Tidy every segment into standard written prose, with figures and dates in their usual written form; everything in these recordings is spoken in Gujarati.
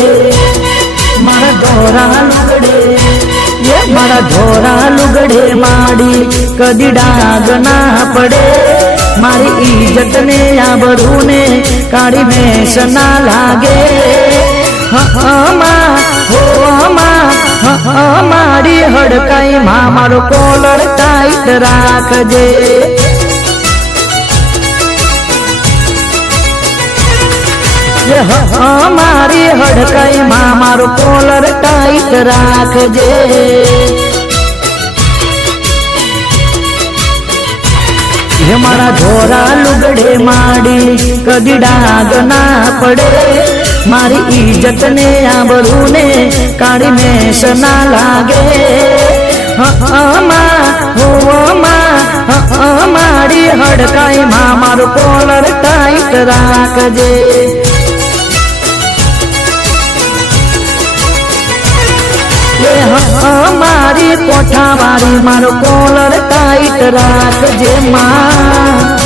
લુગડે મારા ધોરા લુગડે મારા ધોરા લુગડે માડી કદી ડાગ ના પડે મારી ઇજ્જત ને આબરૂ ને કાળી ભેંસ ના લાગે મારી હડકાઈ માં મારો કોલર ટાઈટ રાખજે મારી હડકાઈ માં મારો કોલર ટાઈટ રાખજે મારા ધોરા લુગડે માડી કદી ડાગ ના પડે મારી ઇજ્જત ને આબરૂ ને કાળી ભેંસ ના લાગે મારી હડકાઈ માં મારો કોલર ટાઈટ રાખજે મારી કોઠા મારી મારો કોલર ટાઈટ રાખજે માં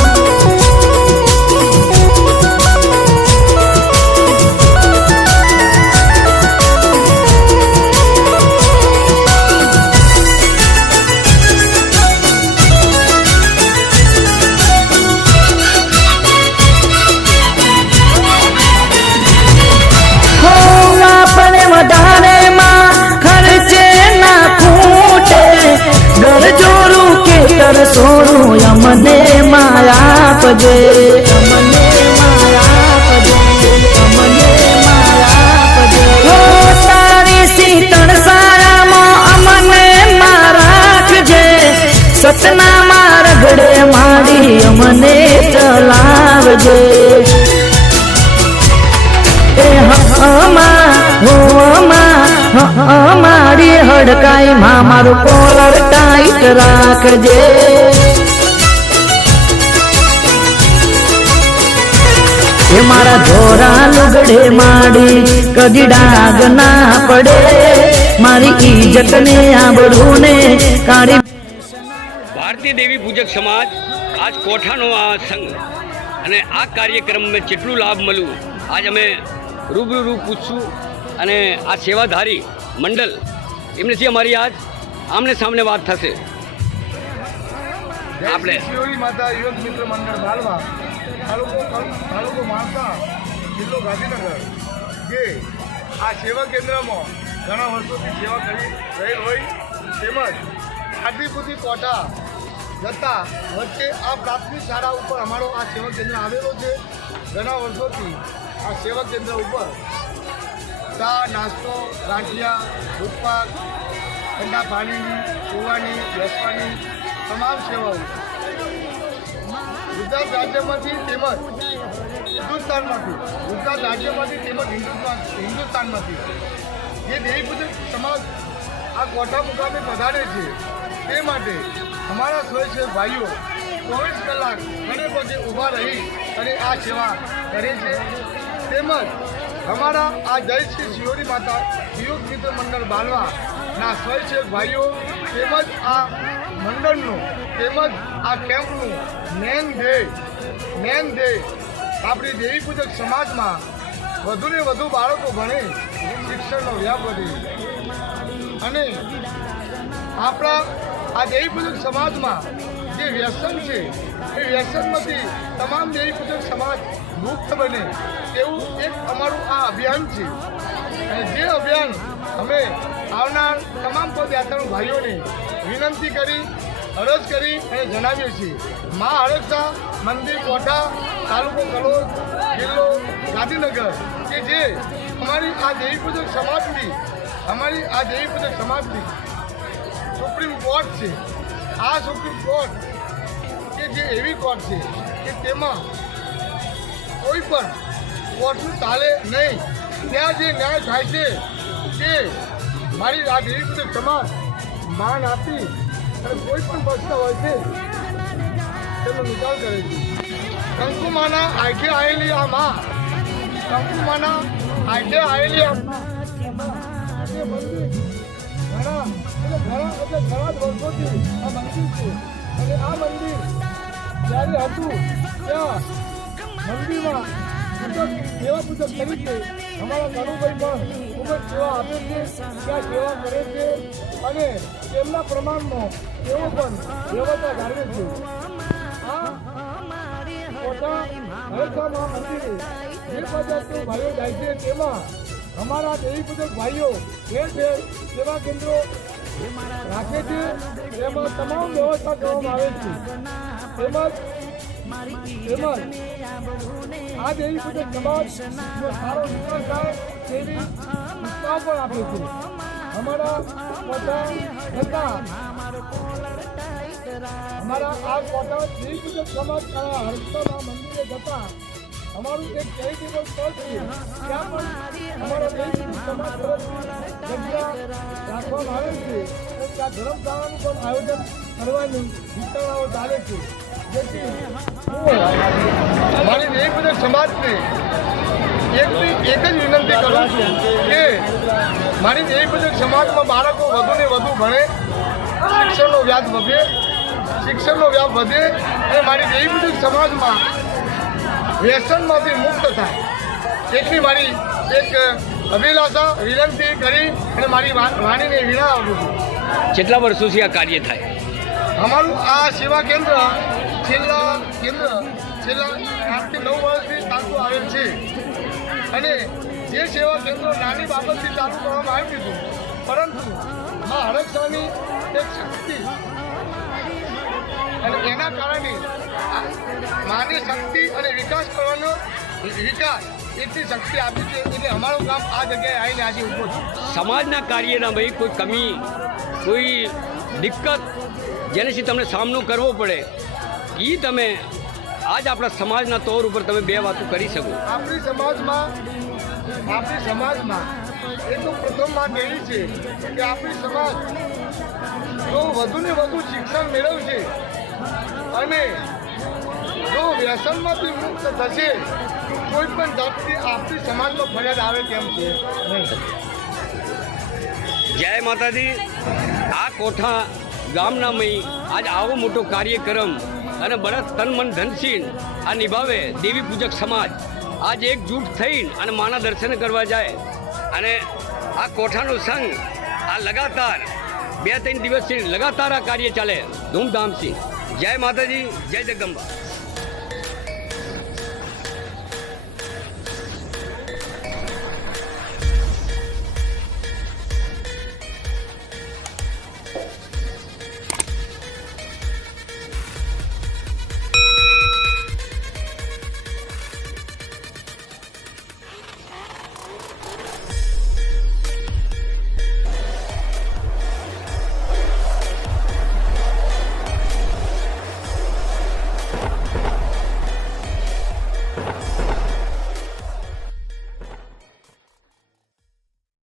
સોનું અમને માયા પજે તારી શીતળ સાયામાં અમને રાખજે સતના માર ગડે માડી અમને ચલાવજે મારી હડકાઈ માં મારું કોલર ટાઈટ રાખજે મારા ધોરા લુગડે માડી કદી ડાગ ના પડે મારી ઇજ્જત ને આબરૂ ને કાળી ભારતીય દેવી પૂજક સમાજ આજ કોઠાનો આ સંઘ અને આ કાર્યક્રમ में જેટલું લાભ મળ્યું આજ અમે રૂબરૂ પૂછશું અને આ સેવાધારી મંડળ એમનેથી અમારી આજ આમને સામને વાત થશે આપણે શિવરી માતા યુવક મિત્ર મંડળ બાલવા તાલુકો માણસા જિલ્લો ગાંધીનગર જે આ સેવા કેન્દ્રમાં ઘણા વર્ષોથી સેવા કરી રહેલ હોય તેમજ આદિપુરી કોઠા જતા વચ્ચે આ પ્રાથમિક શાળા ઉપર અમારો આ સેવા કેન્દ્ર આવેલો છે ઘણા વર્ષોથી આ સેવા કેન્દ્ર ઉપર ચા નાસ્તો ગાંઠિયા દૂધપાક ઠંડા પાણીની પીવાની બેસવાની તમામ સેવાઓ ગુજરાત રાજ્યમાંથી તેમજ હિન્દુસ્તાનમાંથી જે દેવી પૂજક સમાજ આ કોઠા મુકામે પધારે છે તે માટે અમારા સ્વયંસેવક ભાઈઓ 24 કલાક ઘરે પગે ઊભા રહી અને આ સેવા કરે છે તેમજ અમારા આ જય શ્રી શિવરી માતા યુવક મિત્ર મંડળ બાલવાના સ્વયંસેવક ભાઈઓ તેમજ આ મંડળનું તેમજ આ કેમ્પનું મેન ધ્યેય આપણી દેવી પૂજક સમાજમાં વધુને વધુ બાળકો ભણે શિક્ષણનો વ્યાપ વધે અને આપણા આ દેવી પૂજક સમાજમાં જે વ્યસન છે એ વ્યસનમાંથી તમામ દેવી પૂજક સમાજ મુક્ત બને તેવું એક અમારું આ અભિયાન છે અને જે અભિયાન અમે આવનાર તમામ પદયાત્રાળુ ભાઈઓને વિનંતી કરી અરજ કરી અને જણાવીએ છીએ મા હરકતા મંદિર કોઠા તાલુકો કલોલ જિલ્લો ગાંધીનગર કે જે અમારી આ દેવી પૂજક સમાજની સુપ્રીમ કોર્ટ છે આ સુપ્રીમ કોર્ટ કે જે એવી કોર્ટ છે કે તેમાં કોઈ પણ કોર્ટનું ચાલે નહીં ત્યાં જે ન્યાય થાય છે તે મારી આ દેવી પૂજક સમાજ માન આપી અને કોઈ પણ પ્રશ્ન હોય છે તેનો નિકાલ કરે છે કંકુમાના આંખે આવેલી આ માં કંકુમાના આંખે આવેલી આ મંદિર ઘણા વર્ષોથી આ મંદિર છે અને આ મંદિર જ્યારે હતું ત્યાં મંદિરમાં દેવા પૂજક તરીકે અમારા કાનુભાઈ પણ ખૂબ જ સેવા આપે છે, ત્યાં સેવા કરે છે અને તેમના પ્રમાણમાં તેઓ પણ વ્યવસ્થા જાળવે છે. આ કોટા હરસા મંદિરે જે પદાર્થો ભાઈઓ જાય છે તેમાં અમારા દેવી પૂજક ભાઈઓ ઠેર ઠેર સેવા કેન્દ્રો રાખે છે, તેમાં તમામ વ્યવસ્થા કરવામાં આવે છે. તેમજ આ દેવી પૂજક સમાજ સારો વિકાસ થાય તેવી સૂચનાઓ પણ આપે છે. અમારા કોટા દેવી પૂજક સમાજ હરસા મંદિરે જતા અમારું એક ચેરિટેબલ ટ્રસ્ટ છે, ત્યાં પણ અમારા દેવી પૂજક સમાજ તરફથી જગ્યા રાખવામાં આવે છે અને ત્યાં ધર્મશાળાનું પણ આયોજન કરવાની વિચારણાઓ ચાલે છે. જેથી મારી દેવી પૂજક સમાજને એક જ વિનંતી કરું છું કે મારી દેવી પૂજક સમાજમાં બાળકો વધુ ને વધુ ભણે, શિક્ષણનો વ્યાપ વધે અને મારી દેવી પૂજક સમાજમાં વ્યસનમાંથી મુક્ત થાય એટલી મારી એક અભિલાષા વિનંતી કરી અને મારી વાણીને વિરામ આપું છું. કેટલા વર્ષોથી આ કાર્ય થાય? અમારું આ સેવા કેન્દ્ર છેલ્લા 8 થી 9 વર્ષથી ચાલતું આવેલ છે અને જે સેવા કેન્દ્રો નાની બાબતથી ચાલુ કરવામાં આવ્યું હતું, પરંતુ આ હરક્ષાની એક શક્તિ અને એના કારણે માની શક્તિ અને વિકાસ કરવાનો એટલી શક્તિ આપી છે એટલે અમારું કામ આ જગ્યાએ આવીને આજે ઊભો છે. સમાજના કાર્યના ભાઈ કોઈ કમી, કોઈ દિક્કત જેનાથી તમને સામનો કરવો પડે, એ તમે આજ આપણા સમાજના તોર ઉપર તમે બે વાતો કરી શકો. આપણી સમાજમાં એ તો પ્રથમ વાત એવી છે કે આપણી સમાજ જો વધુ ને વધુ શિક્ષણ મેળવશે અને જો વ્યસનમાંથી મુક્ત થશે, કોઈ પણ જાતની આપણી સમાજમાં ફરિયાદ આવે તેમ છે નહીં. જય માતાજી. આ કોઠા ગામના મય આજ આવો મોટો કાર્યક્રમ અને બળદ તન મન ધનશીલ આ નિભાવે દેવી પૂજક સમાજ આજ એકજૂટ થઈને અને માના દર્શન કરવા જાય અને આ કોઠાનો સંઘ આ લગાતાર 2-3 દિવસથી લગાતાર આ કાર્ય ચાલે ધૂમધામથી. જય માતાજી, જય જગદંબા.